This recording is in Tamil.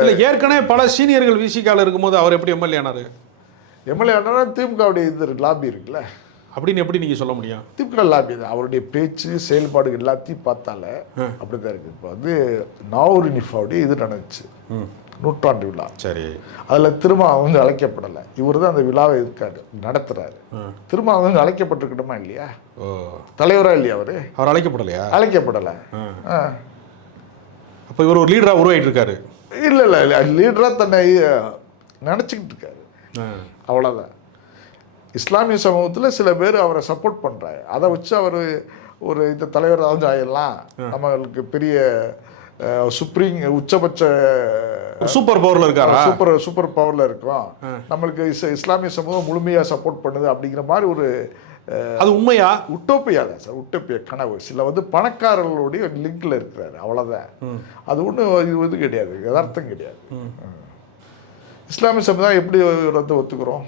இல்லை ஏற்கனவே பல சீனியர்கள் விசிகால இருக்கும்போது அவர் எப்படி எம்எல்ஏ ஆனார்? எம்எல்ஏ ஆனா திமுகவுடைய இது லாபி இருக்குல்ல, அப்படின்னு எப்படி நீங்கள் சொல்ல முடியும்? திமுக லாபி தான். அவருடைய பேச்சு செயல்பாடுகள் எல்லாத்தையும் பார்த்தால அப்படிதான் இருக்குது. இப்போ வந்து நாவூர் நிஃபாவுடைய இது நடந்துச்சு, நூற்றாண்டு விழா. சரி, அதில் திருமாவளவன் வந்து அழைக்கப்படலை. இவர் தான் அந்த விழாவை இருக்காரு நடத்துறாரு. திருமாவளவன் வந்து அழைக்கப்பட்டிருக்கணுமா இல்லையா? தலைவரா இல்லையா அவரு? அவர் அழைக்கப்படலையா? அழைக்கப்படலை. அப்போ இவர் ஒரு லீடராக உருவாகிட்டு இருக்காரு. இல்லை இல்லை இல்லை, லீடராக தன்னை நினச்சிக்கிட்டு இருக்காரு, அவ்வளோதான். இஸ்லாமிய சமூகத்தில் சில பேர் அவரை சப்போர்ட் பண்ணுறாங்க. அதை வச்சு அவர் ஒரு இந்த தலைவர் வந்து ஆயிடலாம், நம்மளுக்கு பெரிய சுப்ரீம் உச்சபட்ச சூப்பர் பவரில் இருக்காரா, சூப்பர் பவரில் இருக்கும், நம்மளுக்கு இஸ்லாமிய சமூகம் முழுமையாக சப்போர்ட் பண்ணுது அப்படிங்கிற மாதிரி ஒரு அது உண்மையா? உட்டோப்பியா தான் சார், உட்டோப்பியா கனவு. சில வந்து பணக்காரர்களுடைய லிங்க்ல இருக்கிறாரு, அவ்வளோதான். அது ஒன்றும் இது கிடையாது, யதார்த்தம் கிடையாது. இஸ்லாமிய சமுதாயம் எப்படி வந்து ஒத்துக்கிறோம்?